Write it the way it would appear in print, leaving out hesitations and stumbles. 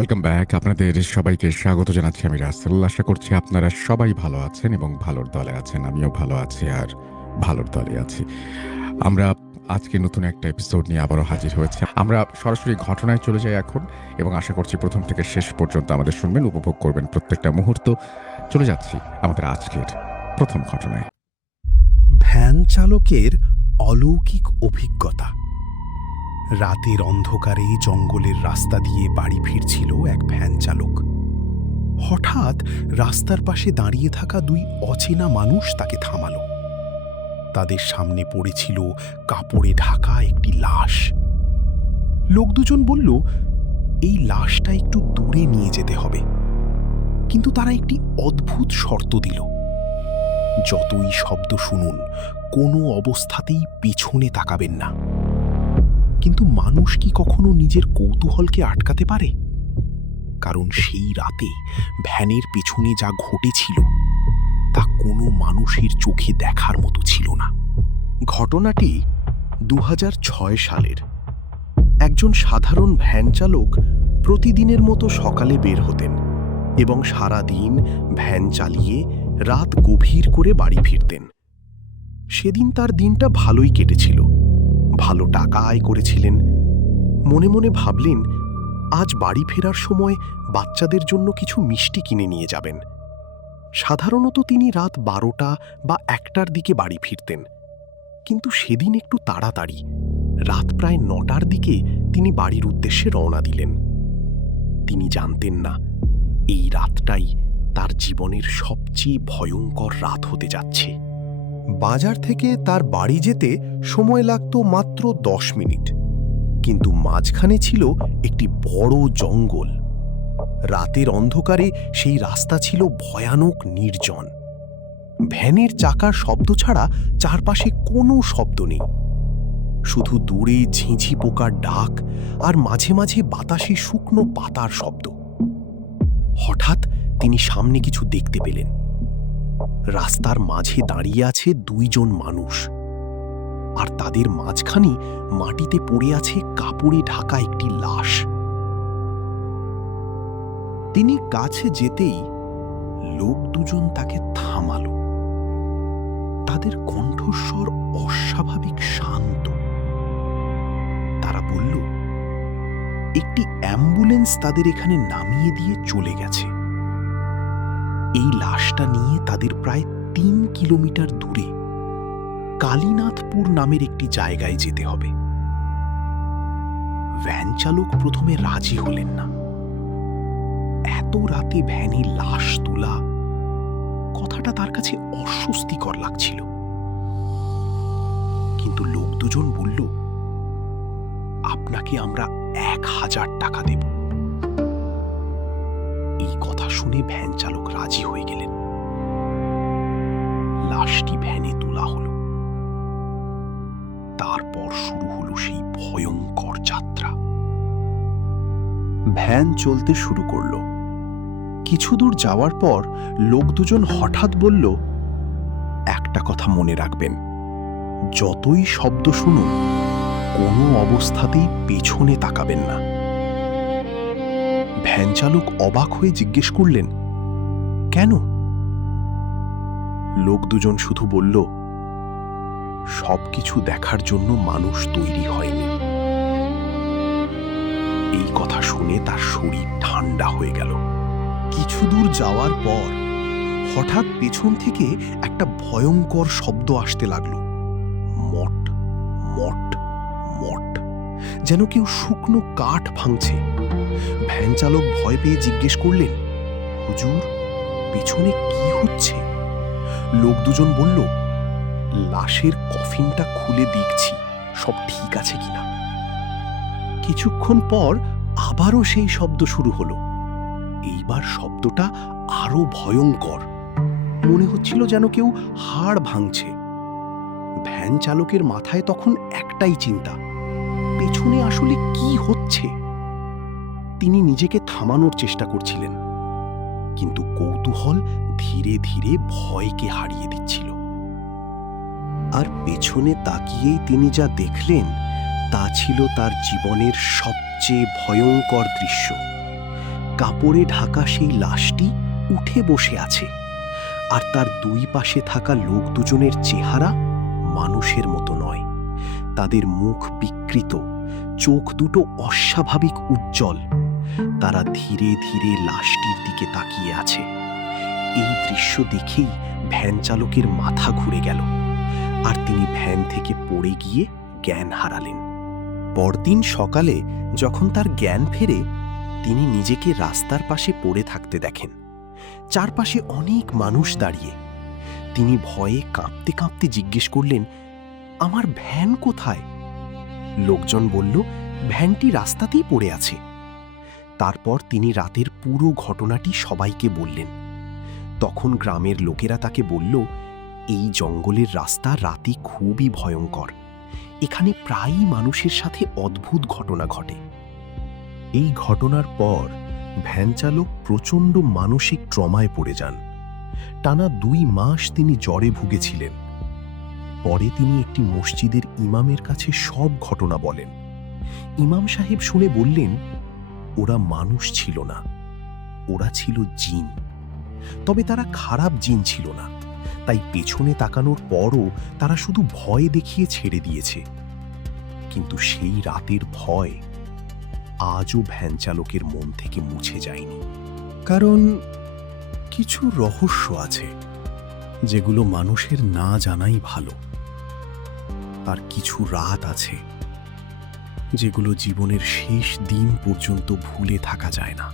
Welcome back. আপনাদের সবাইকে স্বাগত জানাচ্ছি আমি রাসেল। আশা করছি আপনারা সবাই ভালো আছেন এবং ভালোর দলে আছেন। আমিও ভালো আছি আর ভালোর দলে আছি। আমরা আজকে নতুন একটা এপিসোড নিয়ে আবারও হাজির হয়েছি। আমরা সরাসরি ঘটনায় চলে যাই এখন এবং আশা করছি প্রথম থেকে শেষ পর্যন্ত আমাদের শুনবেন, উপভোগ করবেন প্রত্যেকটা মুহূর্ত। চলে যাচ্ছি আমাদের আজকের প্রথম ঘটনায়। ভ্যান চালকের অলৌকিক অভিজ্ঞতা। রাতের অন্ধকারে জঙ্গলের রাস্তা দিয়ে বাড়ি ফিরছিল এক ভ্যান চালক। হঠাৎ রাস্তার পাশে দাঁড়িয়ে থাকা দুই অচেনা মানুষ তাকে থামালো। তাদের সামনে পড়েছিল কাপড়ে ঢাকা একটি লাশ। লোক দুজন বলল, এই লাশটা একটু দূরে নিয়ে যেতে হবে। কিন্তু তারা একটি অদ্ভুত শর্ত দিল, যতই শব্দ শুনুন কোনো অবস্থাতেই পিছনে তাকাবেন না। কিন্তু মানুষ কি কখনো নিজের কৌতূহলকে আটকাতে পারে? কারণ সেই রাতে ভ্যানের পেছনে যা ঘটেছিল তা কোনো মানুষের চোখে দেখার মতো ছিল না। ঘটনাটি ২০০৬ সালের। একজন সাধারণ ভ্যান চালক প্রতিদিনের মতো সকালে বের হতেন এবং সারা দিন ভ্যান চালিয়ে রাত গভীর করে বাড়ি ফিরতেন। সেদিন তার দিনটা ভালোই কেটেছিল, ভালো টাকা আয় করেছিলেন। মনে মনে ভাবলেন, আজ বাড়ি ফেরার সময় বাচ্চাদের জন্য কিছু মিষ্টি কিনে নিয়ে যাবেন। সাধারণত তিনি রাত ১২টা বা ১টার দিকে বাড়ি ফিরতেন, কিন্তু সেদিন একটু তাড়াতাড়ি রাত প্রায় ৯টার দিকে তিনি বাড়ির উদ্দেশ্যে রওনা দিলেন। তিনি জানতেন না এই রাতটাই তার জীবনের সবচেয়ে ভয়ঙ্কর রাত হতে যাচ্ছে। বাজার থেকে তার বাড়ি যেতে সময় লাগত মাত্র ১০ মিনিট, কিন্তু মাঝখানে ছিল একটি বড় জঙ্গল। রাতের অন্ধকারে সেই রাস্তা ছিল ভয়ানক নির্জন। ভ্যানের চাকার শব্দ ছাড়া চারপাশে কোনো শব্দ নেই, শুধু দূরে ঝিঁঝি পোকার ডাক আর মাঝে মাঝে বাতাসে শুকনো পাতার শব্দ। হঠাৎ তিনি সামনে কিছু দেখতে পেলেন। রাস্তার মাঝে দাঁড়িয়ে আছে দুইজন মানুষ, আর তাদের মাঝখানে মাটিতে পড়ে আছে কাপড়ে ঢাকা একটি লাশ। তিনি কাছে যেতেই লোক দুজন তাকে থামালো। তাদের কণ্ঠস্বর অস্বাভাবিক শান্ত। তারা বলল, একটি অ্যাম্বুলেন্স তাদের এখানে নামিয়ে দিয়ে চলে গেছে। এই লাশটা নিয়ে তাদের প্রায় ৩ কিলোমিটার দূরে কালীনাথপুর নামের একটি জায়গায় যেতে হবে। ভ্যান চালক প্রথমে রাজি হলেন না। এত রাতে ভ্যানে লাশ তোলা কথাটা তার কাছে অস্বস্তিকর লাগছিল। কিন্তু লোক দুজন বলল, আপনাকে আমরা ১,০০০ টাকা দেব। এই কথা শুনে ভ্যান চালক রাজি হয়ে গেলেন। লাশটি ভ্যানে তোলা হলো। তারপর শুরু হলো সেই ভয়ঙ্কর যাত্রা। ভ্যান চলতে শুরু করল। কিছু দূর যাওয়ার পর লোক দুজন হঠাৎ বলল, একটা কথা মনে রাখবেন, যতই শব্দ শুনুন কোনো অবস্থাতেই পেছনে তাকাবেন না। ভ্যান চালক অবাক হয়ে জিজ্ঞেস করলেন, কেন? লোক দুজন শুধু বলল, সবকিছু দেখার জন্য মানুষ তৈরি হয়নি। এই কথা শুনে তার শরীর ঠান্ডা হয়ে গেল। কিছু দূর যাওয়ার পর হঠাৎ পেছন থেকে একটা ভয়ঙ্কর শব্দ আসতে লাগলো, মট মট মট, যেন কেউ শুকনো কাঠ ভাঙছে। ভ্যান চালক ভয় পেয়ে জিজ্ঞেস করলেন, হুজুর, পেছনে কি হচ্ছে? লোক দুজন বলল, লাশের কফিনটা খুলে দেখছি সব ঠিক আছে কিনা। কিছুক্ষণ পর আবারও সেই শব্দ শুরু হলো। এইবার শব্দটা আরো ভয়ঙ্কর, মনে হচ্ছিল যেন কেউ হাড় ভাঙছে। ভ্যান চালকের মাথায় তখন একটাই চিন্তা, পেছনে আসলে কি হচ্ছে। তিনি নিজেকে থামানোর চেষ্টা করছিলেন, কিন্তু কৌতূহল ধীরে ধীরে ভয়কে হারিয়ে দিচ্ছিল। আর পেছনে তাকিয়েই তিনি যা দেখলেন তা ছিল তার জীবনের সবচেয়ে ভয়ঙ্কর দৃশ্য। কাপড়ে ঢাকা সেই লাশটি উঠে বসে আছে, আর তার দুই পাশে থাকা লোক দুজনের চেহারা মানুষের মতো নয়। তাদের মুখ বিকৃত, চোখ দুটো অস্বাভাবিক উজ্জ্বল। তারা ধীরে ধীরে লাশটির দিকে তাকিয়ে আছে। এই দৃশ্য দেখেই ভ্যান চালকের মাথা ঘুরে গেল, আর তিনি ভ্যান থেকে পড়ে গিয়ে জ্ঞান হারালেন। পরদিন সকালে যখন তার জ্ঞান ফেরে, তিনি নিজেকে রাস্তার পাশে পড়ে থাকতে দেখেন। চারপাশে অনেক মানুষ দাঁড়িয়ে। তিনি ভয়ে কাঁপতে কাঁপতে জিজ্ঞেস করলেন, আমার ভ্যান কোথায়? লোকজন বলল, ভ্যানটি রাস্তাতেই পড়ে আছে। তারপর তিনি রাতের পুরো ঘটনাটি সবাইকে বললেন। তখন গ্রামের লোকেরা তাকে বলল, এই জঙ্গলের রাস্তা রাতে খুবই ভয়ঙ্কর। এখানে প্রায়ই মানুষের সাথে অদ্ভুত ঘটনা ঘটে। এই ঘটনার পর ভ্যান চালক প্রচণ্ড মানসিক ট্রমায় পড়ে যান। টানা 2 মাস তিনি জ্বরে ভুগেছিলেন। পরে তিনি একটি মসজিদের ইমামের কাছে সব ঘটনা বলেন। ইমাম সাহেব শুনে বললেন, ওরা মানুষ ছিল না, ওরা ছিল জিন। তবে তারা খারাপ জিন ছিল না, তাই পেছনে তাকানোর পরও তারা শুধু ভয় দেখিয়ে ছেড়ে দিয়েছে। কিন্তু সেই রাতের ভয় আজও ভ্যান চালকের মন থেকে মুছে যায়নি। কারণ কিছু রহস্য আছে যেগুলো মানুষের না জানাই ভালো। আর কিছু রাত আছে যেগুলো জীবনের শেষ দিন পর্যন্ত ভুলে থাকা যায় না।